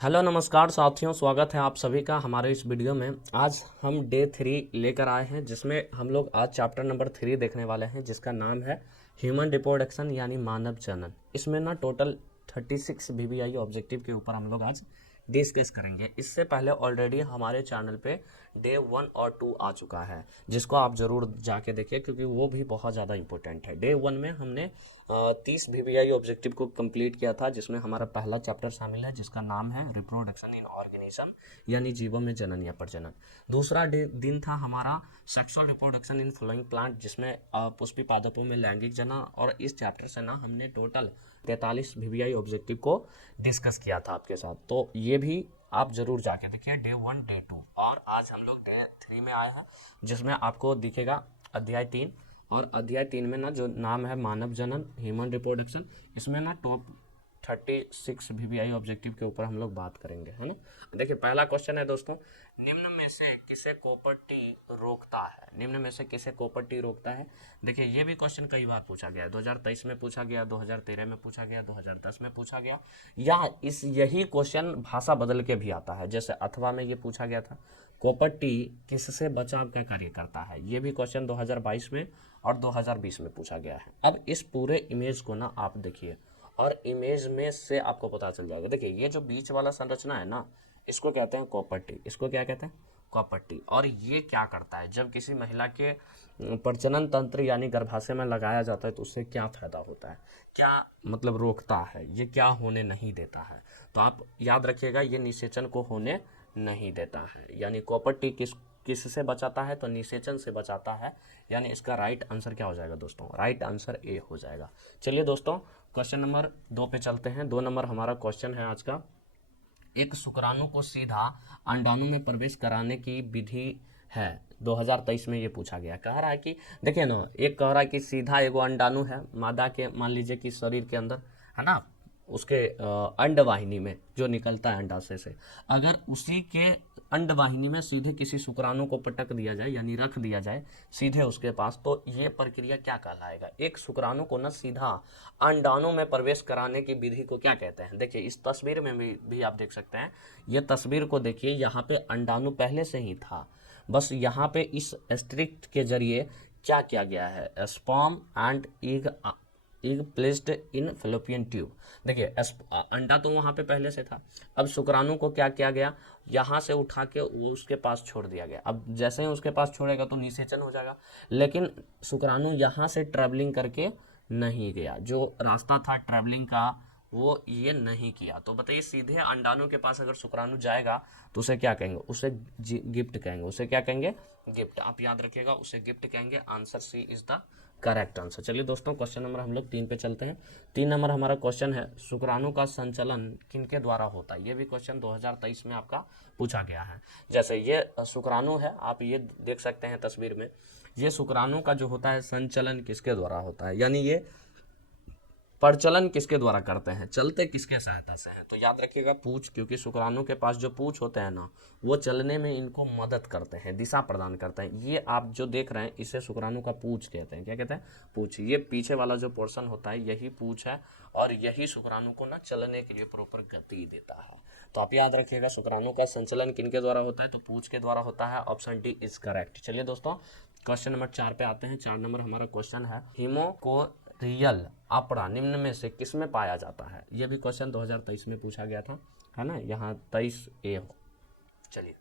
Hello नमस्कार साथियों, स्वागत है आप सभी का हमारे इस वीडियो में। आज हम डे 3 लेकर आए हैं, जिसमें हम लोग आज चैप्टर नंबर 3 देखने वाले हैं, जिसका नाम है ह्यूमन रिप्रोडक्शन यानी मानव जनन। इसमें ना टोटल 36 वीवीआई ऑब्जेक्टिव के ऊपर हम लोग आज डिस्कस करेंगे। इससे पहले ऑलरेडी हमारे चैनल पे डे 1 और 2 आ चुका है, जिसको आप ज़रूर जाके देखिए, क्योंकि वो भी बहुत ज़्यादा इंपॉर्टेंट है। डे 1 में हमने 30 वीवीआई ऑब्जेक्टिव को कंप्लीट किया था, जिसमें हमारा पहला चैप्टर शामिल है, जिसका नाम है रिप्रोडक्शन इन ऑर्गेनिज्म यानी जीवों में जनन या प्रजनन। दूसरा दिन था हमारा sexual reproduction in flowering plant, जिसमें पुष्पी पादपों में लैंगिक जनन। और इस चैप्टर से ना हमने टोटल 43 वीवीआई ऑब्जेक्टिव को डिस्कस किया था आपके साथ, तो ये भी आप जरूर जाके देखिए डे 1 डे 2। और आज हम लोग डे 3 में आए हैं, जिसमें आपको दिखेगा अध्याय 3। और अध्याय 3 में ना जो नाम है मानव जनन ह्यूमन रिप्रोडक्शन, इसमें ना टॉप 36 वीवीआई ऑब्जेक्टिव के ऊपर हम लोग बात करेंगे, है ना। देखिए पहला क्वेश्चन है दोस्तों, निम्न में से किसे कॉपर टी रोकता है? निम्न में से किसे कॉपर टी रोकता है? देखिए ये भी क्वेश्चन कई बार पूछा गया है। 2023 में पूछा गया, 2013 में पूछा गया, 2010 में पूछा गया, या यही क्वेश्चन भाषा बदल के भी आता है। जैसे अथवा में ये पूछा गया था, कॉपर टी किससे बचाव का कार्य करता है? ये भी क्वेश्चन 2022 में और 2020 में पूछा गया है। अब इस पूरे इमेज को ना आप देखिए, और इमेज में से आपको पता चल जाएगा। देखिए ये जो बीच वाला संरचना है ना, इसको कहते हैं कॉपर टी। इसको क्या कहते हैं? Copper T. और ये क्या करता है, जब किसी महिला के प्रजनन तंत्र यानी गर्भाशय में लगाया जाता है, तो उससे क्या फायदा होता है, क्या मतलब रोकता है, ये क्या होने नहीं देता है? तो आप याद रखिएगा, ये निषेचन को होने नहीं देता है। यानी कॉपर टी किससे बचाता है? तो निषेचन से बचाता है। यानी इसका राइट आंसर क्या हो जाएगा दोस्तों? राइट आंसर ए हो जाएगा। चलिए दोस्तों, क्वेश्चन नंबर 2 पे चलते हैं। 2 नंबर हमारा क्वेश्चन है आज का, एक शुक्राणु को सीधा अंडाणु में प्रवेश कराने की विधि है। 2023 में ये पूछा गया। कह रहा है कि देखिए ना, एक कह रहा है कि सीधा एगो अंडाणु है मादा के, मान लीजिए कि शरीर के अंदर है ना, उसके अंडवाहिनी में जो निकलता है अंडाशय से, अगर उसी के अंडवाहिनी में सीधे किसी शुक्राणु को पटक दिया जाए यानी रख दिया जाए सीधे उसके पास, तो ये प्रक्रिया क्या कहलाएगा? एक शुक्राणु को ना सीधा अंडाणु में प्रवेश कराने की विधि को क्या कहते हैं? देखिए इस तस्वीर में भी आप देख सकते हैं। ये तस्वीर को देखिए, यहाँ पे अंडाणु पहले से ही था, बस यहाँ पे इस स्ट्रिक्ट के जरिए क्या किया गया है, sperm and egg placed in fallopian tube. देखिए अंडा तो वहाँ पे पहले से था, अब शुक्राणु को क्या किया गया, यहाँ से उठा के वो उसके पास छोड़ दिया गया। अब जैसे ही उसके पास छोड़ेगा तो निषेचन हो जाएगा, लेकिन शुक्राणु यहाँ से ट्रैवलिंग करके नहीं गया, जो रास्ता था ट्रैवलिंग का वो ये नहीं किया। तो बताइए सीधे अंडाणु के पास अगर शुक्राणु जाएगा तो उसे क्या कहेंगे? उसे गिफ्ट कहेंगे। उसे क्या कहेंगे? गिफ्ट। आप याद रखिएगा, उसे गिफ्ट कहेंगे। Answer C is the correct answer. चलिए दोस्तों, क्वेश्चन नंबर हम लोग 3 पे चलते हैं। 3 नंबर हमारा क्वेश्चन है, शुक्राणु का संचलन किनके द्वारा होता है? ये भी क्वेश्चन 2023 में आपका पूछा गया है। जैसे ये शुक्राणु है, आप ये देख सकते हैं तस्वीर में, ये शुक्राणु का जो होता है संचलन किसके द्वारा होता है, यानी ये प्रचलन किसके द्वारा करते हैं, चलते किसके सहायता से हैं? तो याद रखिएगा पूंछ, क्योंकि शुक्राणु के पास जो पूंछ होते हैं ना, वो चलने में इनको मदद करते हैं, दिशा प्रदान करते हैं। ये आप जो देख रहे हैं इसे शुक्राणु का पूंछ कहते हैं। क्या कहते हैं? पूंछ। ये पीछे वाला जो पोर्शन होता है यही पूंछ है, और यही शुक्राणु को ना चलने के लिए प्रॉपर गति देता है। तो आप याद रखिएगा, शुक्राणु का संचलन किनके द्वारा होता है? तो पूंछ के द्वारा होता है। Option D is correct. चलिए दोस्तों, क्वेश्चन नंबर 4 पे आते हैं। 4 नंबर हमारा क्वेश्चन है, हिमोकोरियल अपड़ा निम्न में से किसमें पाया जाता है? यह भी क्वेश्चन 2023 में पूछा गया था, है ना। यहाँ 23 ए हो। चलिए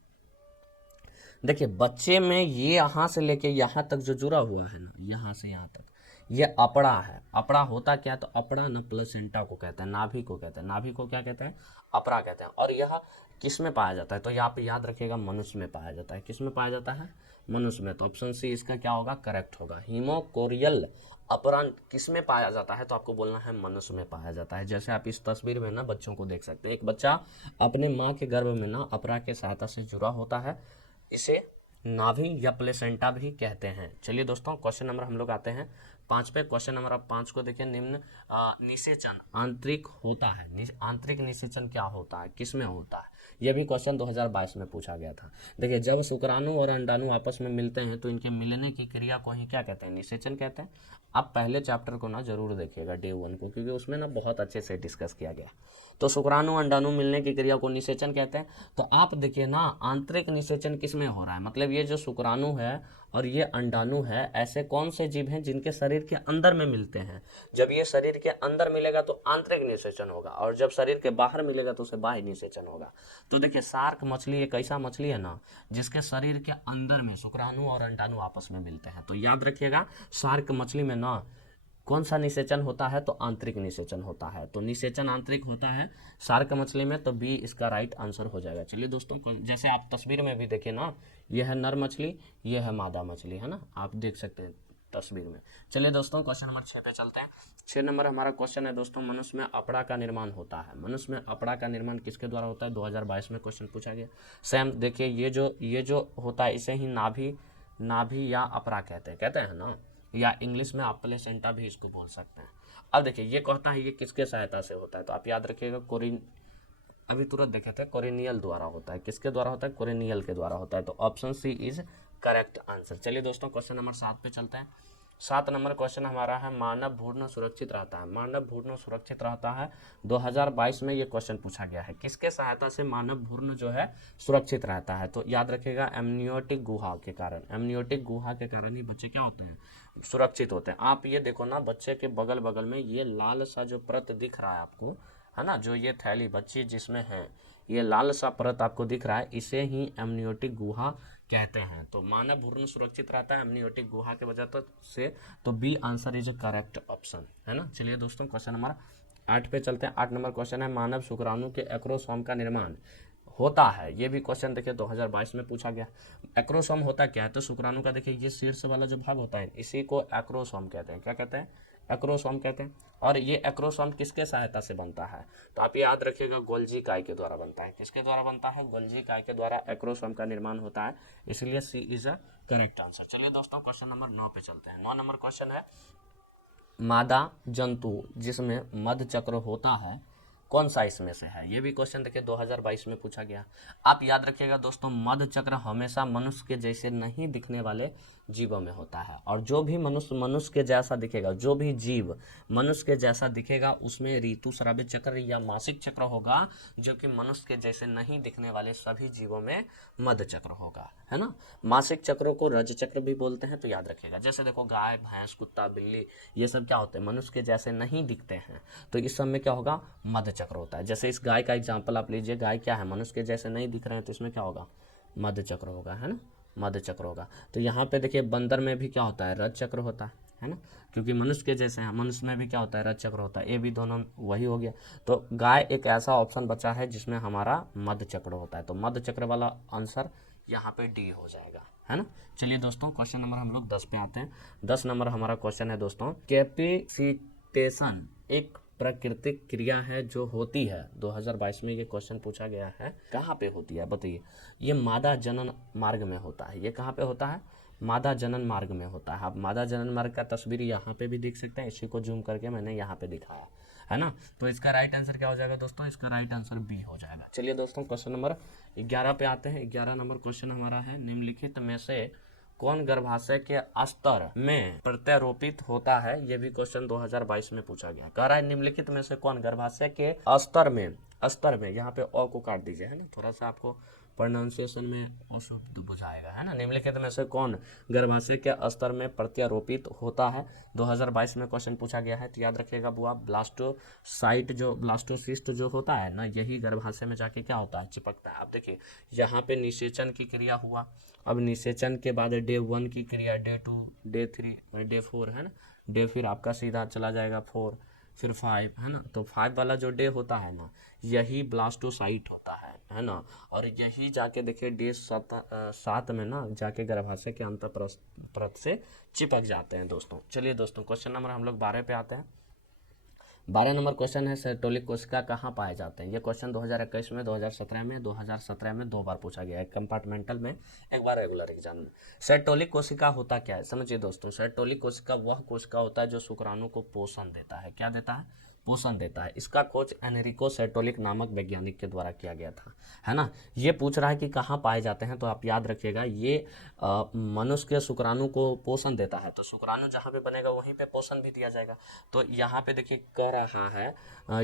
देखिए, बच्चे में ये यहाँ से लेके यहाँ तक जो जुड़ा हुआ है ना, यहाँ से यहाँ तक, ये अपड़ा है। अपड़ा होता क्या है? तो अपड़ा न प्लेसेंटा को कहते हैं, नाभि को कहते हैं। नाभि को क्या कहते हैं? अपड़ा कहते हैं। और यह किस में पाया जाता है? तो यहाँ पे याद रखिएगा, मनुष्य में पाया जाता है। किस में पाया जाता है? मनुष्य में। तो ऑप्शन सी इसका क्या होगा? करेक्ट होगा। हीमोकोरियल अपरांत किस में पाया जाता है? तो आपको बोलना है मनुष्य में पाया जाता है। जैसे आप इस तस्वीर में ना बच्चों को देख सकते हैं, एक बच्चा अपने माँ के गर्भ में ना अपरा के सहायता से जुड़ा होता है, इसे नाभि या प्लेसेंटा भी कहते हैं। चलिए दोस्तों, क्वेश्चन नंबर हम लोग आते हैं 5 पे। क्वेश्चन नंबर आप 5 को देखिए, निम्न निषेचन आंतरिक होता है। आंतरिक निषेचन क्या होता है, किस में होता है? यह भी क्वेश्चन 2022 में पूछा गया था। देखिए, जब शुक्राणु और अंडाणु आपस में मिलते हैं तो इनके मिलने की क्रिया को ही क्या कहते हैं? निषेचन कहते हैं। आप पहले चैप्टर को ना जरूर देखिएगा, डे 1 को, क्योंकि उसमें ना बहुत अच्छे से डिस्कस किया गया। तो शुक्राणु अंडाणु मिलने की क्रिया को निषेचन कहते हैं। तो आप देखिए ना, आंतरिक निषेचन किसमें हो रहा है, मतलब ये जो शुक्राणु है और ये अंडाणु है, ऐसे कौन से जीव हैं जिनके शरीर के अंदर में मिलते हैं। जब ये शरीर के अंदर मिलेगा तो आंतरिक निषेचन होगा, और जब शरीर के बाहर मिलेगा तो उसे बाह्य निषेचन होगा। तो देखिए शार्क मछली एक ऐसा मछली है ना जिसके शरीर के अंदर में शुक्राणु और अंडाणु आपस में मिलते हैं। तो याद रखिएगा, शार्क मछली में ना कौन सा निषेचन होता है, तो आंतरिक निषेचन होता है। तो निषेचन आंतरिक होता है शार्क मछली में, तो बी इसका राइट आंसर हो जाएगा। चलिए दोस्तों, जैसे आप तस्वीर में भी देखिए ना, यह है नर मछली, यह है मादा मछली, है ना, आप देख सकते हैं तस्वीर में। चलिए दोस्तों, क्वेश्चन नंबर 6 पे चलते हैं। 6 नंबर हमारा क्वेश्चन है दोस्तों, मनुष्य में अपड़ा का निर्माण होता है। मनुष्य में अपड़ा का निर्माण किसके द्वारा होता है, 2022 में क्वेश्चन पूछा गया। सेम देखिए, ये जो होता है इसे ही नाभि या अपरा कहते हैं ना, या इंग्लिश में प्लेसेंटा भी इसको बोल सकते हैं। अब देखिए ये कहता है ये किसके सहायता से होता है, तो आप याद रखिएगा अभी तुरंत देखे थे, कोरिनियल द्वारा होता है। किसके द्वारा होता है, कोरिनियल के द्वारा होता है। तो option C is correct answer. चलिए दोस्तों, क्वेश्चन नंबर 7 पे चलते हैं। 7 नंबर क्वेश्चन हमारा है, मानव भ्रूण सुरक्षित रहता है। मानव भ्रूण सुरक्षित रहता है, 2022 में ये क्वेश्चन पूछा गया है। किसके सहायता से मानव भ्रूण जो है सुरक्षित रहता है, तो याद रखिएगा एमनियोटिक गुहा के कारण। एमनियोटिक गुहा के कारण ही बच्चे क्या होते हैं, सुरक्षित होते हैं। आप ये देखो ना, बच्चे के बगल बगल में ये लाल सा जो परत दिख रहा है आपको, है ना, जो ये थैली बच्ची जिसमें है, ये लाल सा परत आपको दिख रहा है, इसे ही एमनियोटिक गुहा कहते हैं। तो मानव भ्रूण सुरक्षित रहता है एमनियोटिक गुहा के वजह से। तो B answer is a correct option, है ना। चलिए दोस्तों, क्वेश्चन नंबर 8 पे चलते हैं। 8 नंबर क्वेश्चन है, मानव शुक्राणु के एक्रोसोम का निर्माण होता है। ये भी क्वेश्चन देखिए 2022 में पूछा गया। एक्रोसोम होता क्या है, तो शुक्राणु का देखिए ये शीर्ष वाला जो भाग होता है, इसी को एक्रोसोम कहते हैं। क्या कहते हैं, एक्रोसोम कहते हैं। और ये एक्रोसोम किसके सहायता से बनता है, तो आप याद रखिएगा गोल्जी काय के द्वारा बनता है। किसके द्वारा बनता है, गोल्जी काय के द्वारा एक्रोसोम का निर्माण होता है, इसलिए सी इज अ करेक्ट आंसर। चलिए दोस्तों, क्वेश्चन नंबर 9 पे चलते हैं। 9 नंबर क्वेश्चन है, मादा जंतु जिसमें मध चक्र होता है कौन सा इसमें से है। ये भी क्वेश्चन देखिए 2022 में पूछा गया। आप याद रखिएगा दोस्तों, मध चक्र हमेशा मनुष्य के जैसे नहीं दिखने वाले जीवों में होता है, और जो भी मनुष्य के जैसा दिखेगा, जो भी जीव मनुष्य के जैसा दिखेगा, उसमें ऋतुस्रावी चक्र या मासिक चक्र होगा, जो कि मनुष्य के जैसे नहीं दिखने वाले सभी जीवों में मध चक्र होगा, है ना। मासिक चक्रों को रज चक्र भी बोलते हैं, तो याद रखिएगा। जैसे देखो, गाय भैंस कुत्ता बिल्ली ये सब क्या होते हैं, मनुष्य के जैसे नहीं दिखते हैं, तो इस सब में क्या होगा, मध चक्र होता है। जैसे इस गाय का एग्जाम्पल आप लीजिए, गाय क्या है, मनुष्य के जैसे नहीं दिख रहे हैं, तो इसमें क्या होगा, मध चक्र होगा, है ना, मध चक्र होगा। तो यहाँ पे देखिए बंदर में भी क्या होता है, रज चक्र होता है ना, क्योंकि मनुष्य के जैसे हैं, मनुष्य में भी क्या होता है, रज चक्र होता है। ये भी दोनों वही हो गया। तो गाय एक ऐसा ऑप्शन बचा है जिसमें हमारा मध चक्र होता है, तो मध चक्र वाला आंसर यहाँ पे डी हो जाएगा, है ना। चलिए दोस्तों, क्वेश्चन नंबर हम लोग 10 पे आते हैं। 10 नंबर हमारा क्वेश्चन है दोस्तों, कैपिसिटेशन एक प्राकृतिक क्रिया है जो होती है, 2022 में ये क्वेश्चन पूछा गया है, कहाँ पे होती है बताइए। ये मादा जनन मार्ग में होता है। ये कहाँ पे होता है, मादा जनन मार्ग में होता है। आप मादा जनन मार्ग का तस्वीर यहाँ पे भी देख सकते हैं, इसी को जूम करके मैंने यहाँ पे दिखाया है ना। तो इसका राइट आंसर क्या हो जाएगा दोस्तों, इसका राइट आंसर बी हो जाएगा। चलिए दोस्तों, क्वेश्चन नंबर 11 पे आते हैं। 11 नंबर क्वेश्चन हमारा है, निम्नलिखित में से कौन गर्भाशय के स्तर में प्रत्यारोपित होता है। ये भी क्वेश्चन 2022 में पूछा गया। कह रहा है निम्नलिखित में से कौन गर्भाशय के स्तर में यहाँ पे अ को काट दीजिए, है ना, थोड़ा सा आपको प्रोनाउंसिएशन में अशुद्ध बुझाएगा, है ना। निम्नलिखित में से कौन गर्भाशय के स्तर में प्रत्यारोपित होता है, 2022 में क्वेश्चन पूछा गया है। तो याद रखिएगा बुआ, ब्लास्टोसिस्ट जो होता है ना, यही गर्भाशय में जाके क्या होता है, चिपकता है। अब देखिए यहाँ पे निषेचन की क्रिया हुआ, अब निषेचन के बाद डे 1 की क्रिया, डे 2, डे 3, डे 4, है ना, डे फिर आपका सीधा चला जाएगा 4, फिर 5, है ना। तो 5 वाला जो डे होता है ना, यही ब्लास्टोसाइट होता है ना। और यही जाके देखिए डे 7 में ना जाके गर्भाशय के अंत परत से चिपक जाते हैं दोस्तों। चलिए दोस्तों, क्वेश्चन नंबर हम लोग 12 पे आते हैं। 12 नंबर क्वेश्चन है, सेरोटोनिक कोशिका कहाँ पाए जाते हैं। ये क्वेश्चन 2021 में, 2017 में 2 बार पूछा गया है, कंपार्टमेंटल में, एक बार रेगुलर एग्जाम में। सेरोटोनिक कोशिका होता क्या है, समझिए दोस्तों। सेरोटोनिक कोशिका वह कोशिका होता है जो शुक्राणु को पोषण देता है। क्या देता है, पोषण देता है। इसका खोज एनरिको सेटोलिक नामक वैज्ञानिक के द्वारा किया गया था, है ना। ये पूछ रहा है कि कहाँ पाए जाते हैं, तो आप याद रखिएगा ये मनुष्य के शुक्राणु को पोषण देता है, तो शुक्राणु जहाँ पे बनेगा वहीं पे पोषण भी दिया जाएगा। तो यहाँ पे देखिए कह रहा है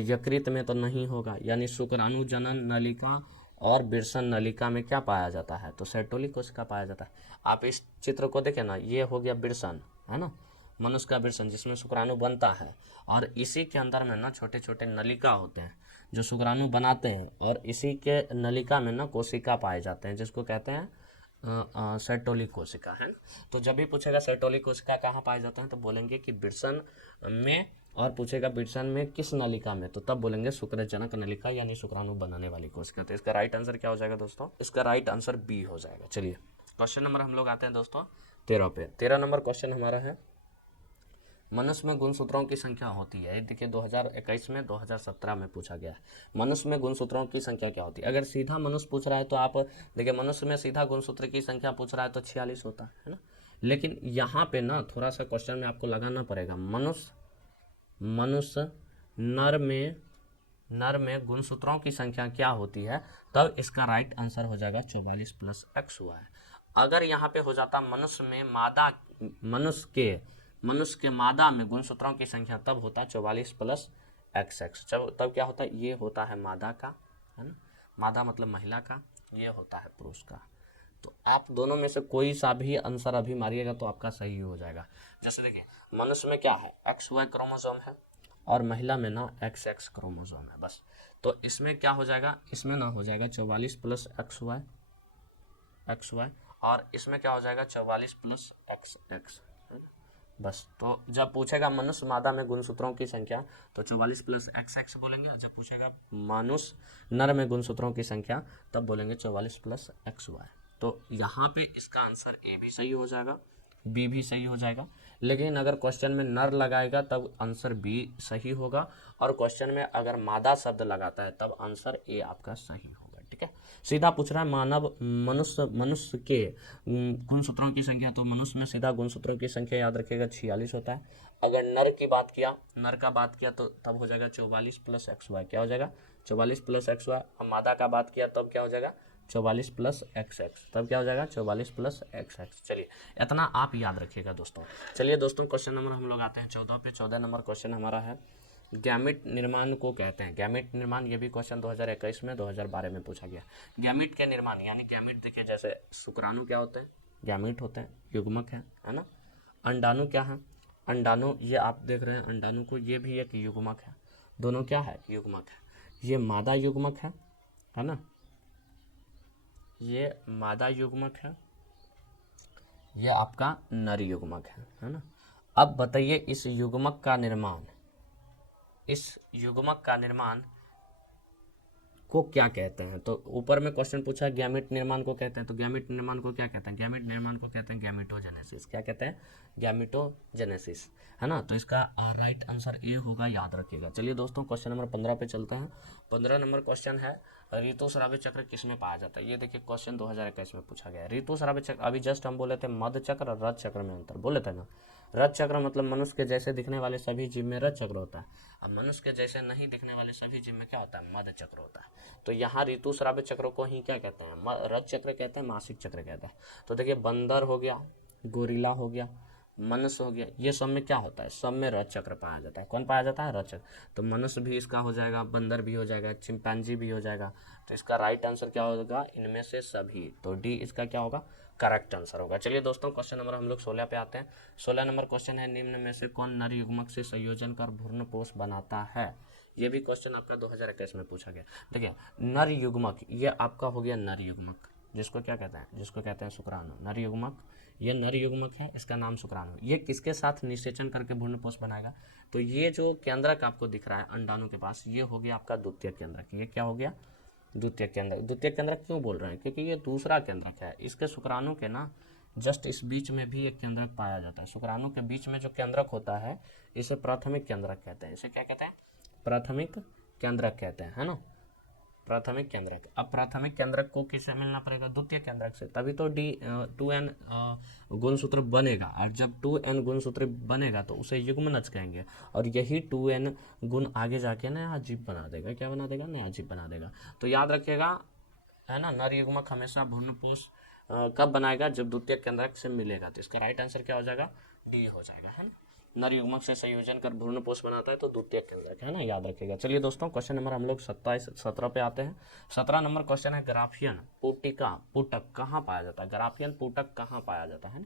यकृत में तो नहीं होगा, यानी शुक्राणु जनन नलिका और विरसन नलिका में क्या पाया जाता है, तो सेटोलिक कोशिका पाया जाता है। आप इस चित्र को देखें ना, ये हो गया विरसन, है ना, मनुष्य का विरसन जिसमें शुक्राणु बनता है, और इसी के अंदर में ना छोटे छोटे नलिका होते हैं जो शुक्राणु बनाते हैं, और इसी के नलिका में ना कोशिका पाए जाते हैं जिसको कहते हैं सेटोलिक कोशिका, है। तो जब भी पूछेगा सेटोलिक कोशिका कहाँ पाए जाते हैं, तो बोलेंगे कि विरसन में, और पूछेगा विरसन में किस नलिका में, तो तब बोलेंगे शुक्रजनक नलिका यानी शुक्राणु बनाने वाली कोशिका। तो इसका राइट आंसर क्या हो जाएगा दोस्तों, इसका राइट आंसर बी हो जाएगा। चलिए क्वेश्चन नंबर हम लोग आते हैं दोस्तों 13 पे। 13 नंबर क्वेश्चन हमारा है, मनुष्य में गुणसूत्रों की संख्या होती है। देखिए 2021 में 2017 में पूछा गया है, मनुष्य में गुणसूत्रों की संख्या क्या होती है। अगर सीधा मनुष्य पूछ रहा है तो आप देखिए मनुष्य में सीधा गुणसूत्र की संख्या पूछ रहा है तो 46 होता है ना। लेकिन यहाँ पे ना थोड़ा सा क्वेश्चन में आपको लगाना पड़ेगा, मनुष्य नर में गुणसूत्रों की संख्या क्या होती है, तब इसका राइट आंसर हो जाएगा 44 प्लस एक्स हुआ है। अगर यहाँ पे हो जाता मनुष्य के मादा में गुणसूत्रों की संख्या, तब होता 44 प्लस एक्स एक्स। तब क्या होता है, ये होता है मादा का, है ना, मादा मतलब महिला का, ये होता है पुरुष का। तो आप दोनों में से कोई सा भी आंसर अभी मारिएगा तो आपका सही हो जाएगा। जैसे देखिए मनुष्य में क्या है, एक्स वाई क्रोमोसोम है, और महिला में ना एक्स एक्स क्रोमोसोम है बस। तो इसमें क्या हो जाएगा, इसमें ना हो जाएगा 44 प्लस एक्स वाई, और इसमें क्या हो जाएगा 44 प्लस एक्स एक्स बस। तो जब पूछेगा मनुष्य मादा में गुणसूत्रों की संख्या तो 44 प्लस एक्स एक्स बोलेंगे, जब पूछेगा मनुष्य नर में गुणसूत्रों की संख्या तब बोलेंगे 44 प्लस एक्स वाई। तो यहाँ पे इसका आंसर ए भी सही हो जाएगा, बी भी सही हो जाएगा। लेकिन अगर क्वेश्चन में नर लगाएगा तब आंसर बी सही होगा, और क्वेश्चन में अगर मादा शब्द लगाता है तब आंसर ए आपका सही होगा। ठीक है, सीधा पूछ रहा है मनुष्य के गुणसूत्रों की संख्या, तो मनुष्य में सीधा गुणसूत्रों की संख्या याद रखिएगा 46 होता है। अगर नर का बात किया तो तब हो जाएगा 44 प्लस एक्स वाई, क्या हो जाएगा 44 प्लस एक्स वाई। मादा का बात किया तब क्या हो जाएगा 44 प्लस एक्स एक्स, तब क्या हो जाएगा 44 प्लस एक्स एक्स। चलिए इतना आप याद रखिएगा दोस्तों। चलिए दोस्तों क्वेश्चन नंबर हम लोग आते हैं 14 पे। 14 नंबर क्वेश्चन हमारा है, गैमेट निर्माण को कहते हैं। गैमेट निर्माण, ये भी क्वेश्चन 2021 में 2012 में पूछा गया। गैमेट के निर्माण यानी गैमेट देखिए जैसे शुक्राणु क्या होते हैं, गैमेट होते हैं, युग्मक है ना। अंडाणु क्या है, अंडाणु ये आप देख रहे हैं अंडाणु को, ये भी एक युग्मक है, दोनों क्या है युग्मक है। ये मादा युग्मक है ना, ये मादा युग्मक है, ये आपका नर युग्मक है ना। अब बताइए इस युग्मक का निर्माण को क्या कहते हैं। तो ऊपर में क्वेश्चन पूछा गैमेट निर्माण को कहते हैं, तो गैमेट निर्माण को क्या कहते हैं, गैमेट निर्माण को कहते हैं गैमेटोजेनेसिस। क्या कहते हैं, गैमेटोजेनेसिस, है ना। तो इसका राइट आंसर ए होगा, याद रखिएगा। चलिए दोस्तों क्वेश्चन नंबर 15 पे चलते हैं। 15 नंबर क्वेश्चन है, ऋतुस्रावी चक्र किसमें पाया जाता है। ये देखिए क्वेश्चन 2021 में पूछा गया है। ऋतुस्रावी चक्र, अभी जस्ट हम बोले थे मध्य चक्र और रज चक्र में अंतर बोले थे ना। रज चक्र मतलब मनुष्य के जैसे दिखने वाले सभी जीव में रज चक्र होता है, अब मनुष्य के जैसे नहीं दिखने वाले सभी जीव में क्या होता है, मध्य चक्र होता है। तो यहाँ ऋतुस्रावी चक्र को ही क्या कहते हैं, रज चक्र कहते हैं, मासिक चक्र कहते हैं। तो देखिए बंदर हो गया, गोरिल्ला हो गया, मनुष्य हो गया, ये सब में क्या होता है, सब में रज चक्र पाया जाता है। कौन पाया जाता है, रज चक्र। तो मनुष्य भी इसका हो जाएगा, बंदर भी हो जाएगा, चिंपैंजी भी हो जाएगा। तो इसका राइट आंसर क्या होगा, इनमें से सभी। तो डी इसका क्या होगा, करेक्ट आंसर होगा। चलिए दोस्तों क्वेश्चन नंबर हम लोग 16 पे आते हैं। 16 नंबर क्वेश्चन है, निम्न में से कौन नर युग्मक से संयोजन कर भ्रूणपोष बनाता है। ये भी क्वेश्चन आपका 2021 में पूछा गया। देखिए नर युग्मक, ये आपका हो गया नर युग्मक, जिसको क्या कहते हैं, जिसको कहते हैं शुक्राणु। नर युग्मक, ये नर युग्मक है, इसका नाम शुक्राणु। ये किसके साथ निषेचन करके भ्रूणपोष बनाएगा, तो ये जो केंद्रक आपको दिख रहा है अंडाणु के पास, ये हो गया आपका द्वितीय केंद्रक। ये क्या हो गया, द्वितीय केंद्रक। द्वितीय केंद्रक क्यों बोल रहे हैं, क्योंकि ये दूसरा केंद्रक है। इसके शुक्राणु के ना जस्ट इस बीच में भी एक केंद्रक पाया जाता है। शुक्राणु के बीच में जो केंद्रक होता है इसे प्राथमिक केंद्रक कहते हैं। इसे क्या कहते हैं, प्राथमिक केंद्रक कहते हैं, है ना। प्राथमिक केंद्रक। अब प्राथमिक केंद्रक को किससे मिलना पड़ेगा? द्वितीय केंद्रक से, तभी तो डी 2n गुणसूत्र बनेगा। और जब 2n गुणसूत्र बनेगा तो उसे युग्मनज कहेंगे, और यही 2n गुण आगे जाके नया जीव बना देगा। क्या बना देगा? नया जीव बना देगा। तो याद रखिएगा, है ना, नर युग्मक हमेशा भ्रूणपोष कब बनाएगा? जब द्वितीय केंद्रक से मिलेगा। तो इसका राइट आंसर क्या हो जाएगा? डी हो जाएगा, है ना। नर युग्मक से संयोजन कर भ्रूणपोष बनाता है तो द्वितीय केंद्रक, है ना, याद रखिएगा। चलिए दोस्तों, क्वेश्चन नंबर हम लोग 17 पे आते हैं। 17 नंबर क्वेश्चन है, ग्राफियन पुटिका पुटक कहाँ पाया जाता है? ग्राफियन पुटक कहाँ पाया जाता है?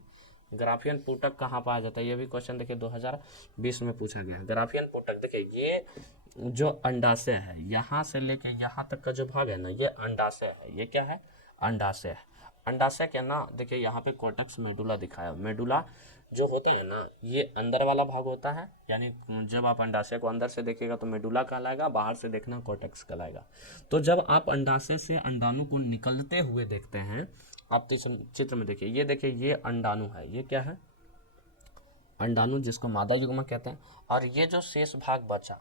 ग्राफियन पुटक कहाँ पाया जाता है? ये भी क्वेश्चन देखिए 2020 में पूछा गया है। ग्राफियन पुटक देखिए, ये जो अंडाशय है, यहाँ से लेके यहाँ तक का जो भाग है ना, ये अंडाशय है। ये क्या है? अंडाशय है। अंडाशय के ना देखिए यहाँ पे कोर्टेक्स मेडुला दिखाया। मेडुला जो होता है ना, ये अंदर वाला भाग होता है, यानी जब आप अंडाशय को अंदर से देखिएगा तो मेडुला कहलाएगा, बाहर से देखना कोर्टेक्स कहलाएगा। तो जब आप अंडाशय से अंडाणु को निकलते हुए देखते हैं, आप चित्र में देखिए, ये देखिए, ये अंडाणु है। ये क्या है? अंडाणु, जिसको मादा युग्मक कहते हैं। और ये जो शेष भाग बचा,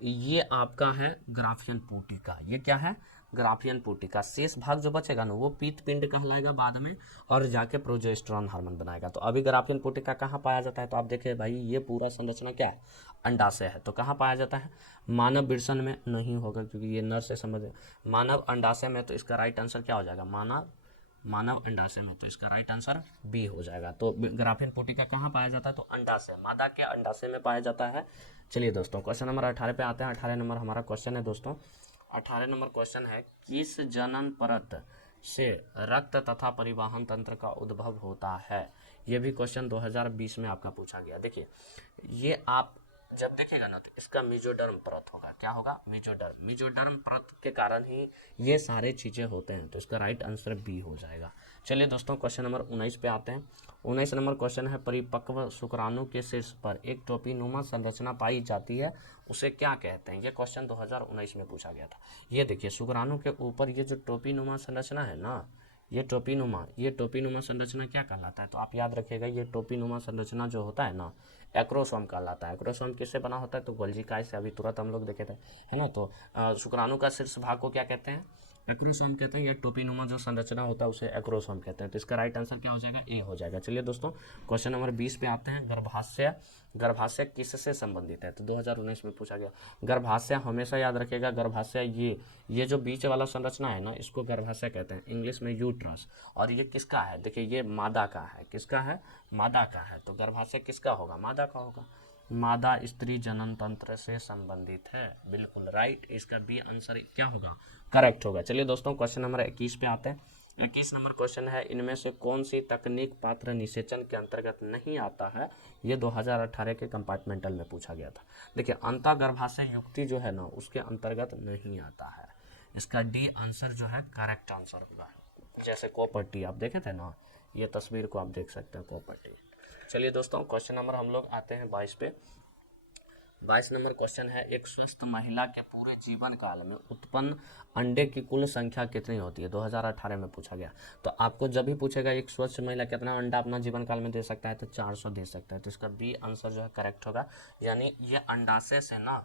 ये आपका है ग्राफियन पुटिका। ये क्या है? ग्राफियन पुटिका। शेष भाग जो बचेगा ना, वो पीत पिंड कहलाएगा बाद में, और जाके प्रोजेस्टेरॉन हार्मोन बनाएगा। तो अभी ग्राफियन पुटिका कहाँ पाया जाता है? तो आप देखिए भाई, ये पूरा संरचना क्या है? अंडाशय है। तो कहाँ पाया जाता है? मानव वृषण में नहीं होगा, क्योंकि ये नर से संबंधित। मानव अंडाशय में, तो इसका राइट आंसर क्या हो जाएगा? मानव अंडाशय में। तो इसका राइट आंसर बी हो जाएगा। तो ग्राफियन पुटिका कहाँ पाया जाता है? तो अंडाशय, मादा के अंडाशय में पाया जाता है। चलिए दोस्तों, क्वेश्चन नंबर 18 पे आते हैं। 18 नंबर हमारा क्वेश्चन है दोस्तों। 18 नंबर क्वेश्चन है, किस जनन परत से रक्त तथा परिवहन तंत्र का उद्भव होता है? ये भी क्वेश्चन 2020 में आपका पूछा गया। देखिए, ये आप जब देखिएगा ना, तो इसका मेजोडर्म परत होगा। क्या होगा? मेजोडर्म परत के कारण ही ये सारे चीज़ें होते हैं। तो इसका राइट आंसर बी हो जाएगा। चलिए दोस्तों, क्वेश्चन नंबर 19 पे आते हैं। 19 नंबर क्वेश्चन है, परिपक्व शुक्राणु के शीर्ष पर एक टोपीनुमा संरचना पाई जाती है, उसे क्या कहते हैं? ये क्वेश्चन 2019 में पूछा गया था। ये देखिए, शुक्राणु के ऊपर ये जो टोपीनुमा संरचना है ना, ये टोपीनुमा संरचना क्या कहलाता है? तो आप याद रखिएगा, ये टोपीनुमा संरचना जो होता है ना, एक्रोसोम कहलाता है। एक्रोसोम किससे बना होता है? तो गोल्जी काय से, अभी तुरंत हम लोग देखे थे, है ना। तो शुक्राणु का शीर्ष भाग को क्या कहते हैं? एक्रोसोम कहते हैं। या टोपीनुमा जो संरचना होता है उसे एक्रोसोम कहते हैं। तो इसका राइट आंसर क्या हो जाएगा? ए हो जाएगा। चलिए दोस्तों, क्वेश्चन नंबर 20 पे आते हैं। गर्भाशय किससे संबंधित है? तो 2019 में पूछा गया। गर्भाशय हमेशा याद रखिएगा, गर्भाशय ये जो बीच वाला संरचना है ना, इसको गर्भाशय कहते हैं, इंग्लिश में यूट्रस। और ये किसका है? देखिए, ये मादा का है। किसका है? मादा का है। तो गर्भाशय किसका होगा? मादा का होगा। मादा स्त्री जनन तंत्र से संबंधित है। बिल्कुल राइट। इसका बी आंसर क्या होगा? करेक्ट होगा। चलिए दोस्तों, क्वेश्चन नंबर 21 पे आते हैं। 21 नंबर क्वेश्चन है, इनमें से कौन सी तकनीक पात्र निषेचन के अंतर्गत नहीं आता है? ये 2018 के कंपार्टमेंटल में पूछा गया था। देखिए, अंतःगर्भाशय युक्ति जो है ना, उसके अंतर्गत नहीं आता है। इसका डी आंसर जो है करेक्ट आंसर होगा। जैसे कोपरटी आप देखे थे ना, ये तस्वीर को आप देख सकते हैं, कोपरटी। चलिए दोस्तों, क्वेश्चन नंबर हम लोग आते हैं 22 पे। 22 नंबर क्वेश्चन है, एक स्वस्थ महिला के पूरे जीवन काल में उत्पन्न अंडे की कुल संख्या कितनी होती है? 2018 में पूछा गया। तो आपको जब भी पूछेगा एक स्वस्थ महिला कितना अंडा अपना जीवन काल में दे सकता है, तो 400 दे सकता है। तो इसका बी आंसर जो है करेक्ट होगा। यानी ये अंडाशय से ना,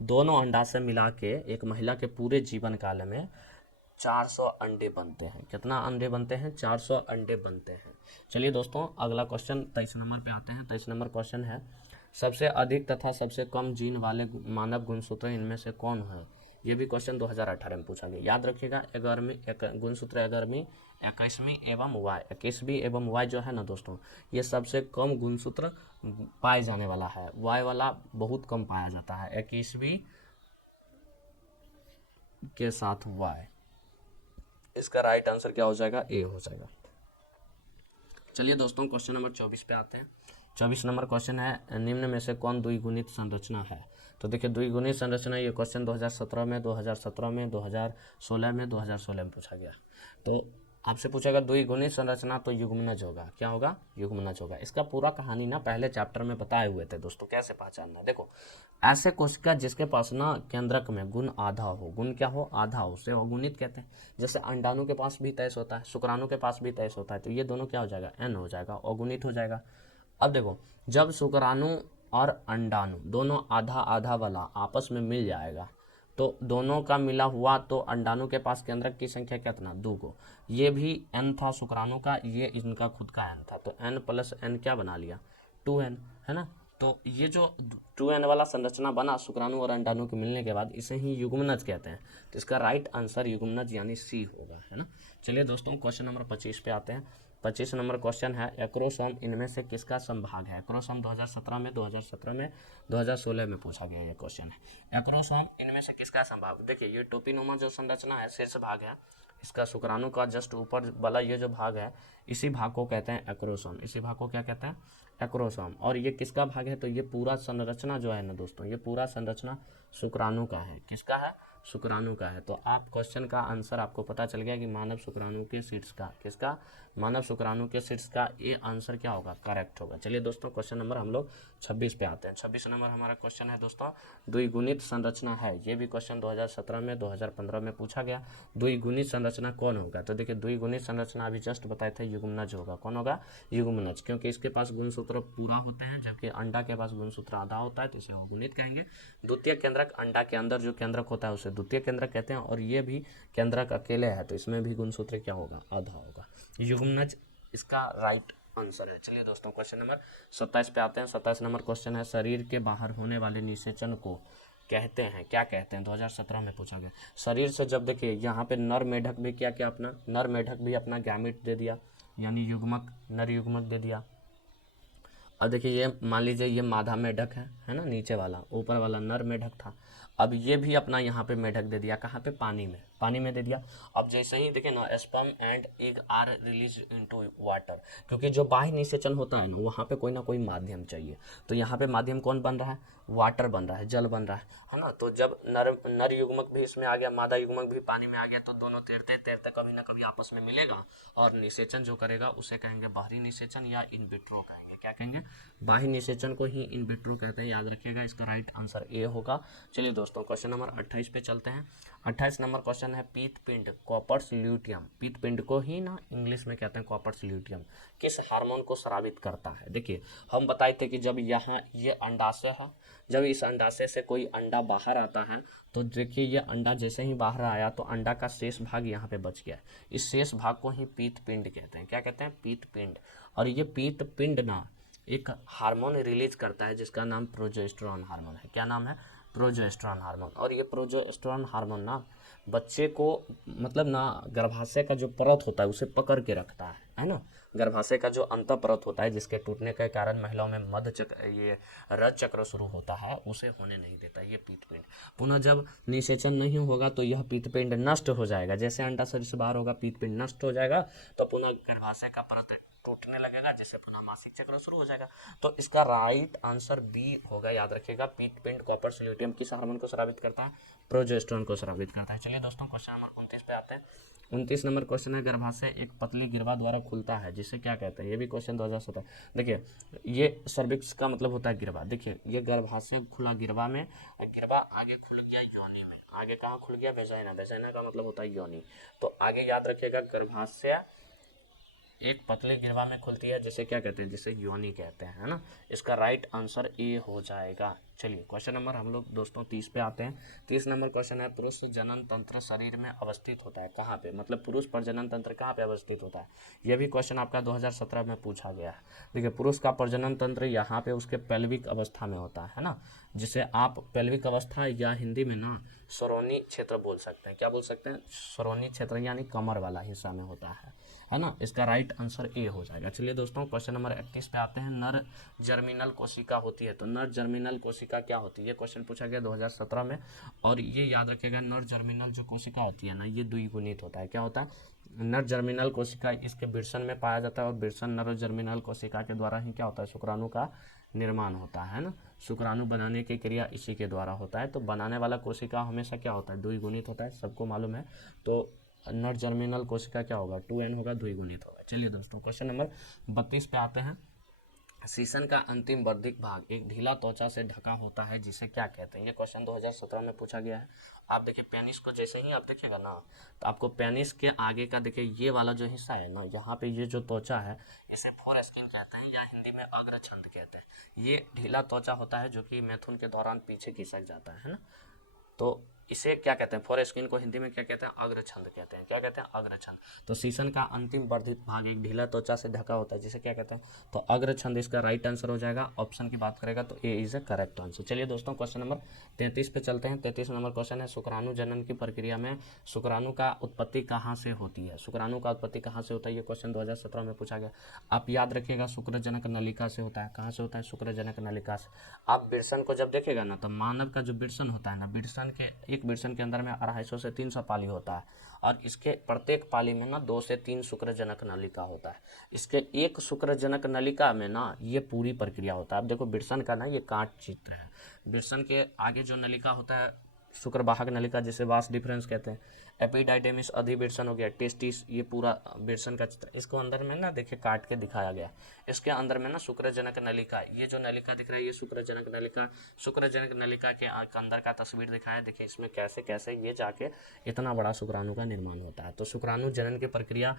दोनों अंडाशय मिला के एक महिला के पूरे जीवन काल में 400 अंडे बनते हैं। कितना अंडे बनते हैं? 400 अंडे बनते हैं। चलिए दोस्तों, अगला क्वेश्चन 23 नंबर पे आते हैं। 23 नंबर क्वेश्चन है, सबसे अधिक तथा सबसे कम जीन वाले मानव गुणसूत्र इनमें से कौन है? ये भी क्वेश्चन 2018 में पूछा गया। याद रखिएगा, गुणसूत्र 11वीं 21वीं एवं वाई, 21वीं एवं वाई जो है ना दोस्तों, ये सबसे कम गुणसूत्र पाए जाने वाला है। वाई वाला बहुत कम पाया जाता है। 21वीं के साथ वाई, इसका राइट आंसर क्या हो जाएगा? ए हो जाएगा। चलिए दोस्तों, क्वेश्चन नंबर 24 पे आते हैं। 24 नंबर क्वेश्चन है, निम्न में से कौन द्विगुणित संरचना है? तो देखिए, द्विगुणित संरचना, ये क्वेश्चन 2017 में, 2016 में, 2016 में पूछा गया। तो आपसे पूछेगा द्विगुणित संरचना, तो युग्मनज होगा। क्या होगा? युग्मनज होगा। इसका पूरा कहानी ना पहले चैप्टर में बताए हुए थे दोस्तों, कैसे पहचानना। देखो, ऐसे कोशिका जिसके पास ना केंद्रक में गुण आधा हो, गुण क्या हो? आधा हो, उसे अगुणित कहते हैं। जैसे अंडाणु के पास भी 23 होता है, शुक्राणु के पास भी 23 होता है, तो ये दोनों क्या हो जाएगा? एन हो जाएगा, अगुणित हो जाएगा। अब देखो, जब शुक्राणु और अंडाणु दोनों आधा आधा वाला आपस में मिल जाएगा, तो दोनों का मिला हुआ तो अंडाणु के पास केंद्रक की संख्या कितना, 2 गो। ये भी n था शुक्राणु का, ये इनका खुद का n था, तो n प्लस n क्या बना लिया, 2n, है ना। तो ये जो 2n वाला संरचना बना शुक्राणु और अंडाणु के मिलने के बाद, इसे ही युग्मनज कहते हैं। तो इसका राइट आंसर युग्मनज यानी सी होगा, है ना। चलिए दोस्तों क्वेश्चन नंबर 25 पे आते हैं। 25 नंबर क्वेश्चन है, एक्रोसोम इनमें से किसका संभाग है। एक्रोसोम 2017 में, 2017 में, 2016 में पूछा गया ये क्वेश्चन है। एक्रोसोम इनमें से किसका संभाग, देखिए ये टोपिनोमा जो संरचना है शीर्ष भाग है, इसका शुक्राणु का जस्ट ऊपर वाला ये जो भाग है, इसी भाग को कहते हैं एक्रोसोम। इसी भाग को क्या कहते हैं, एक्रोसोम। और ये किसका भाग है, तो ये पूरा संरचना जो है ना दोस्तों, ये पूरा संरचना शुक्राणु का है। किसका है, शुक्राणु का है। तो आप क्वेश्चन का आंसर आपको पता चल गया कि मानव शुक्राणु के शीर्ष का, किसका, मानव शुक्राणु के शीर्ष का, ये आंसर क्या होगा, करेक्ट होगा। चलिए दोस्तों क्वेश्चन नंबर हम लोग 26 पे आते हैं। 26 नंबर हमारा क्वेश्चन है दोस्तों, द्विगुणित संरचना है। ये भी क्वेश्चन 2017 में, 2015 में पूछा गया। द्विगुणित संरचना कौन होगा, तो देखिए द्विगुणित संरचना अभी जस्ट बताए थे, युग्मनज होगा। कौन होगा, युग्मनज, क्योंकि इसके पास गुणसूत्र पूरा होते हैं, जबकि अंडा के पास गुणसूत्र आधा होता है, तो इसे अवगुणित कहेंगे। द्वितीय केंद्रक, अंडा के अंदर जो केंद्रक होता है उसे द्वितीय केंद्रक कहते हैं, और ये भी केंद्रक अकेले है, तो इसमें भी गुणसूत्र क्या होगा, आधा होगा। युग्मनज इसका राइट आंसर है। चलिए दोस्तों क्वेश्चन नंबर 27 पे आते हैं। 27 नंबर क्वेश्चन है, शरीर के बाहर होने वाले निषेचन को कहते हैं, क्या कहते हैं, 2017 में पूछा गया। शरीर से जब देखिए यहाँ पे नर मेढक भी क्या क्या अपना, नर मेढक भी अपना गैमेट दे दिया, यानी युग्मक, नर युग्मक दे दिया। और देखिए ये मान लीजिए ये मादा मेढक है ना, नीचे वाला, ऊपर वाला नर मेढक था। अब ये भी अपना यहाँ पे मेढक दे दिया, कहाँ पे, पानी में, पानी में दे दिया। अब जैसे ही देखें ना, sperm and egg are release into water, क्योंकि जो बाह्य निषेचन होता है ना, वहाँ पे कोई ना कोई माध्यम चाहिए। तो यहाँ पे माध्यम कौन बन रहा है, वाटर बन रहा है, जल बन रहा है ना। तो जब नर युग्मक भी इसमें आ गया, मादा युग्मक भी पानी में आ गया, तो दोनों तैरते तैरते कभी ना कभी आपस में मिलेगा, और निषेचन जो करेगा उसे कहेंगे बाहरी निषेचन या इन विट्रो कहेंगे। क्या कहेंगे, बाह्य निषेचन को ही इन विट्रो कहते हैं, याद रखिएगा। इसका राइट आंसर ए होगा। चलिए दोस्तों क्वेश्चन नंबर 28 पे चलते हैं। 28 नंबर क्वेश्चन है, पीतपिंड, कॉपर्स ल्यूटियम, पीतपिंड को ही ना इंग्लिश में कहते हैं कॉपर्स ल्यूटियम, किस हार्मोन को स्रावित करता है। देखिए हम बताए थे कि जब यहाँ ये अंडाशय है, जब इस अंडाशय से कोई अंडा बाहर आता है, तो देखिए ये अंडा जैसे ही बाहर आया तो अंडा का शेष भाग यहाँ पे बच गया। इस शेष भाग को ही पीतपिंड कहते हैं। क्या कहते हैं, पीतपिंड। और ये पीतपिंड ना एक हार्मोन रिलीज करता है जिसका नाम प्रोजेस्टेरॉन हार्मोन है। क्या नाम है, प्रोजेस्टेरॉन हार्मोन। और ये प्रोजेस्टेरॉन हार्मोन ना बच्चे को, मतलब ना गर्भाशय का जो परत होता है उसे पकड़ के रखता है ना। गर्भाशय का जो अंत परत होता है, जिसके टूटने के कारण महिलाओं में मध चक्र, ये रज चक्र शुरू होता है, उसे होने नहीं देता ये पीतपिंड। पुनः जब निषेचन नहीं होगा तो यह पीतपिंड नष्ट हो जाएगा। जैसे अंडा शरीर से बाहर होगा, पीतपिंड नष्ट हो जाएगा, तो पुनः गर्भाशय का परत टूटने लगेगा, जिससे पुनः मासिक चक्र शुरू हो जाएगा। तो इसका राइट आंसर बी होगा, याद रखिएगा। पीतपिंड कॉपर्स ल्यूटियम किस हार्मोन को स्रावित करता है, प्रोजेस्टेरॉन को स्रावित करता है। चलिए दोस्तों क्वेश्चन नंबर 29 पे आते हैं। 29 नंबर क्वेश्चन है, गर्भाशय एक पतली गिरवा द्वारा खुलता है, जिसे क्या कहते हैं। ये भी क्वेश्चन 2017। देखिए ये सर्विक्स का मतलब होता है गिरवा। देखिए ये गर्भाशय खुला गिरवा में, गिरवा आगे खुल गया योनि में। आगे कहाँ खुल गया, वेजाइना। वेजाइना का मतलब होता है योनि। तो आगे याद रखिएगा, गर्भाशय एक पतली गिरवा में खुलती है, जिसे क्या कहते हैं, जिसे योनि कहते हैं, है ना। इसका राइट आंसर ए हो जाएगा। चलिए क्वेश्चन नंबर हम लोग दोस्तों 30 पे आते हैं। 30 नंबर क्वेश्चन है, पुरुष जनन तंत्र शरीर में अवस्थित होता है कहाँ पे, मतलब पुरुष प्रजनन तंत्र कहाँ पे अवस्थित होता है। यह भी क्वेश्चन आपका 2017 में पूछा गया है। देखिए पुरुष का प्रजनन तंत्र यहाँ पे उसके पेल्विक अवस्था में होता है ना, जिसे आप पेल्विक अवस्था या हिंदी में ना स्वरोनी क्षेत्र बोल सकते हैं। क्या बोल सकते हैं, स्वरोनी क्षेत्र, यानी कमर वाला हिस्सा में होता है ना। इसका राइट आंसर ए हो जाएगा। चलिए दोस्तों क्वेश्चन नंबर 31 पे आते हैं। नर जर्मिनल कोशिका होती है, तो नर जर्मिनल कोशिका क्या होती है, ये क्वेश्चन पूछा गया 2017 में। और ये याद रखिएगा, नर जर्मिनल जो कोशिका होती है ना, ये द्विगुणित होता है। क्या होता है, नर जर्मिनल कोशिका इसके वृषण में पाया जाता है, और वृषण नर जर्मिनल कोशिका के द्वारा ही क्या होता है, शुक्राणु का निर्माण होता है ना। शुक्राणु बनाने की क्रिया इसी के द्वारा होता है। तो बनाने वाला कोशिका हमेशा क्या होता है, द्विगुणित होता है, सबको मालूम है। तो नर जर्मिनल कोशिका क्या होगा, 2n होगा, द्विगुणित होगा। चलिए दोस्तों क्वेश्चन नंबर 32 पे आते हैं। सीसन का अंतिम वर्धिक भाग एक ढीला त्वचा से ढका होता है, जिसे क्या कहते हैं। ये क्वेश्चन 2017 में पूछा गया है। आप देखिए पेनिस को जैसे ही आप देखिएगा ना, तो आपको पेनिस के आगे का देखिए ये वाला जो हिस्सा है ना, यहाँ पे ये जो त्वचा है, इसे फोर स्किन कहते हैं, या हिंदी में अग्रछंद कहते हैं। ये ढीला त्वचा होता है जो कि मैथुन के दौरान पीछे खिसक जाता है ना। तो इसे क्या कहते हैं, फॉर स्किन को हिंदी में क्या कहते हैं, अग्रछंद कहते हैं। क्या कहते हैं, अग्रछंद। तो शीशन का अंतिम वर्धित भाग एक ढीला त्वचा से ढका होता है, जिसे क्या कहते हैं, तो अग्रछंद इसका राइट आंसर हो जाएगा। ऑप्शन की बात करेगा तो ए इज ए करेक्ट आंसर। चलिए दोस्तों क्वेश्चन नंबर 33 पे चलते हैं। 33 नंबर क्वेश्चन है, शुक्राणु जनन की प्रक्रिया में शुक्राणु का उत्पत्ति कहाँ से होती है। शुक्राणु का उत्पत्ति कहाँ से होता है, ये क्वेश्चन 2017 में पूछा गया। आप याद रखिएगा, शुक्रजनक नलिका से होता है। कहाँ से होता है, शुक्रजनक नलिका से। आप बिरसन को जब देखेगा ना, तो मानव का जो बिरसन होता है ना, बिरसन के एक बिरसन के अंदर में 250 से 300 पाली होता है, और इसके प्रत्येक पाली में ना 2 से 3 शुक्रजनक नलिका होता है। इसके एक शुक्रजनक नलिका में ना ये पूरी प्रक्रिया होता है। अब देखो बिरसन का ना ये काट चित्र है। बिरसन के आगे जो नलिका होता है शुक्रवाहक नलिका, जिसे वास डिफरेंस कहते हैं। एपिडाइडेमिस अधिबिरसन हो गया, टेस्टिस, ये पूरा बिरसन का चित्र। इसको अंदर में ना देखिए काट के दिखाया गया। इसके अंदर में ना शुक्रजनक नलिका, ये जो नलिका दिख रहा है ये शुक्रजनक नलिका, शुक्रजनक नलिका के अंदर का तस्वीर दिखाया है। देखिए इसमें कैसे कैसे ये जाके इतना बड़ा शुक्राणु का निर्माण होता है। तो शुक्राणु जनन की प्रक्रिया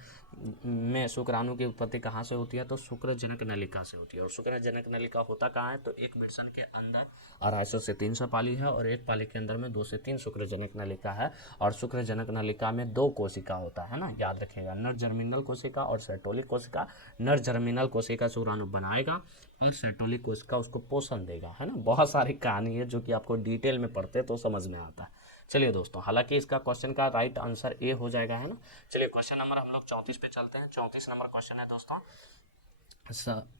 में शुक्राणु की उत्पत्ति कहाँ से होती है, तो शुक्रजनक नलिका से होती है। और शुक्रजनक नलिका होता कहाँ है, तो एक बिरसन के अंदर 250 से 300 पाली है, और एक पाली के अंदर में 2 से 3 शुक्रजनक नलिका है। और शुक्रजनक नलिका में 2 कोशिका होता है ना, याद रखिएगा, नर जर्मिनल कोशिका और सेटोलिक कोशिका। नर जर्मिनल कोशिका शुक्राणु बनाएगा और सेटोलिक कोशिका उसको पोषण देगा, है ना। बहुत सारी कहानी है जो कि आपको डिटेल में पढ़ते तो समझ में आता है। चलिए दोस्तों, हालांकि इसका क्वेश्चन का राइट आंसर ए हो जाएगा, है ना। चलिए क्वेश्चन नंबर हम लोग 34 पे चलते हैं। 34 नंबर क्वेश्चन है दोस्तों,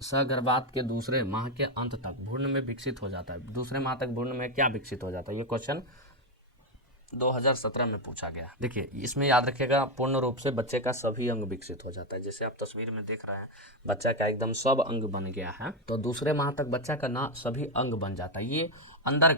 सगर्भात के दूसरे माह के अंत तक भ्रूण में विकसित हो जाता है। दूसरे माह तक भ्रूण में क्या विकसित हो जाता है, ये क्वेश्चन 2017 में पूछा गया। देखिए इसमें याद रखिएगा, पूर्ण रूप से बच्चे का सभी अंग विकसित हो जाता है। जैसे आप तस्वीर में देख रहे हैं, बच्चा का एकदम सब अंग बन गया है। तो दूसरे माह तक बच्चा का ना सभी अंग बन जाता है। ये अंदर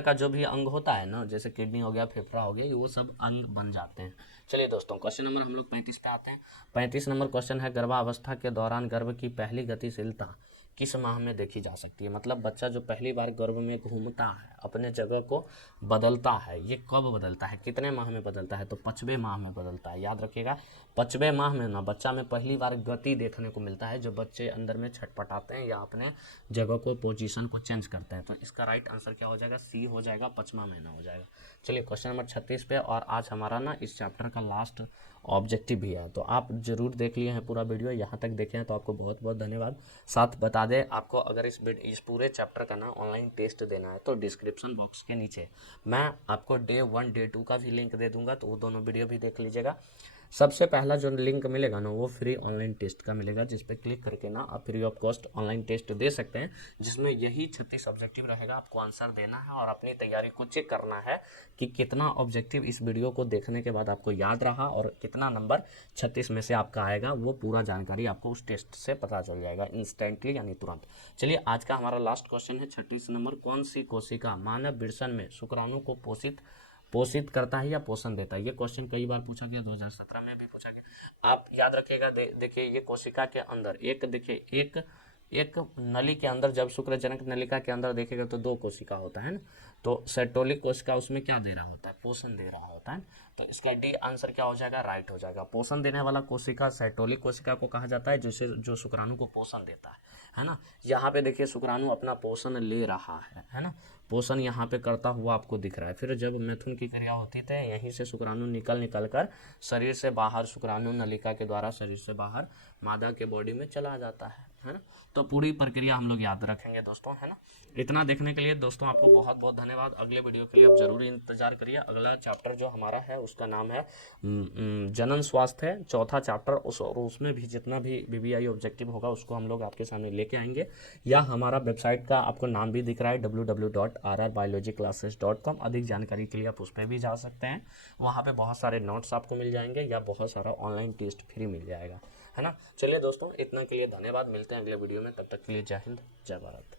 का जो भी अंग होता है ना, जैसे किडनी हो गया, फेफड़ा हो गया, ये वो सब अंग बन जाते हैं। चलिए दोस्तों क्वेश्चन नंबर हम लोग 35 पे आते हैं। 35 नंबर क्वेश्चन है, गर्भावस्था के दौरान गर्भ की पहली गतिशीलता किस माह में देखी जा सकती है। मतलब बच्चा जो पहली बार गर्भ में घूमता है, अपने जगह को बदलता है, ये कब बदलता है, कितने माह में बदलता है, तो 5वें माह में बदलता है। याद रखिएगा 5वें माह में ना बच्चा में पहली बार गति देखने को मिलता है, जो बच्चे अंदर में छटपटाते हैं या अपने जगह को, पोजीशन को चेंज करते हैं। तो इसका राइट आंसर क्या हो जाएगा, सी हो जाएगा, 5वां महीना हो जाएगा। चलिए क्वेश्चन नंबर 36 पे, और आज हमारा ना इस चैप्टर का लास्ट ऑब्जेक्टिव भी है। तो आप जरूर देख लिए हैं पूरा वीडियो, यहाँ तक देखे हैं तो आपको बहुत बहुत धन्यवाद। साथ बता दें आपको, अगर इस पूरे चैप्टर का ना ऑनलाइन टेस्ट देना है तो डिस्क्रिप्शन बॉक्स के नीचे मैं आपको डे 1 डे 2 का भी लिंक दे दूंगा, तो वो दोनों वीडियो भी देख लीजिएगा। सबसे पहला जो लिंक मिलेगा ना, वो फ्री ऑनलाइन टेस्ट का मिलेगा, जिस पे क्लिक करके ना आप free of cost online test दे सकते हैं, जिसमें यही 36 ऑब्जेक्टिव रहेगा। आपको आंसर देना है और अपनी तैयारी को चेक करना है कि कितना ऑब्जेक्टिव इस वीडियो को देखने के बाद आपको याद रहा और कितना नंबर 36 में से आपका आएगा। वो पूरा जानकारी आपको उस टेस्ट से पता चल जाएगा इंस्टेंटली, यानी तुरंत। चलिए आज का हमारा लास्ट क्वेश्चन है 36 नंबर, कौन सी कोशिका मानव बिरसन में शुक्राणु को पोषित करता है या पोषण देता है। ये क्वेश्चन कई बार पूछा गया, 2017 में भी पूछा गया। आप याद रखिएगा, देखिए ये कोशिका के अंदर एक नली के अंदर, जब शुक्रजनक नलिका के अंदर देखेगा तो 2 कोशिका होता है ना। तो सेटोलिक कोशिका उसमें क्या दे रहा होता है, पोषण दे रहा होता है। तो इसका डी आंसर क्या हो जाएगा, राइट हो जाएगा। पोषण देने वाला कोशिका सेटोलिक कोशिका को कहा जाता है, जो शुक्राणु को पोषण देता है ना। यहाँ पे देखिए शुक्राणु अपना पोषण ले रहा है ना, पोषण यहाँ पे करता हुआ आपको दिख रहा है। फिर जब मैथुन की क्रिया होती है, यहीं से शुक्राणु निकल कर शरीर से बाहर, शुक्राणु नलिका के द्वारा शरीर से बाहर मादा के बॉडी में चला जाता है ना। तो पूरी प्रक्रिया हम लोग याद रखेंगे दोस्तों, है ना। इतना देखने के लिए दोस्तों आपको बहुत बहुत धन्यवाद। अगले वीडियो के लिए आप जरूर इंतजार करिए। अगला चैप्टर जो हमारा है उसका नाम है जनन स्वास्थ्य है, 4था चैप्टर। और उसमें भी जितना भी BBI ऑब्जेक्टिव होगा उसको हम लोग आपके सामने लेके आएंगे। या हमारा वेबसाइट का आपको नाम भी दिख रहा है, www.rrbiologyclasses.com। अधिक जानकारी के लिए आप उस पर भी जा सकते हैं। वहाँ पे बहुत सारे नोट्स आपको मिल जाएंगे या बहुत सारा ऑनलाइन टेस्ट फ्री मिल जाएगा, है ना। चलिए दोस्तों इतना के लिए धन्यवाद, मिलते हैं अगले वीडियो में, तब तक के लिए जय हिंद, जय भारत।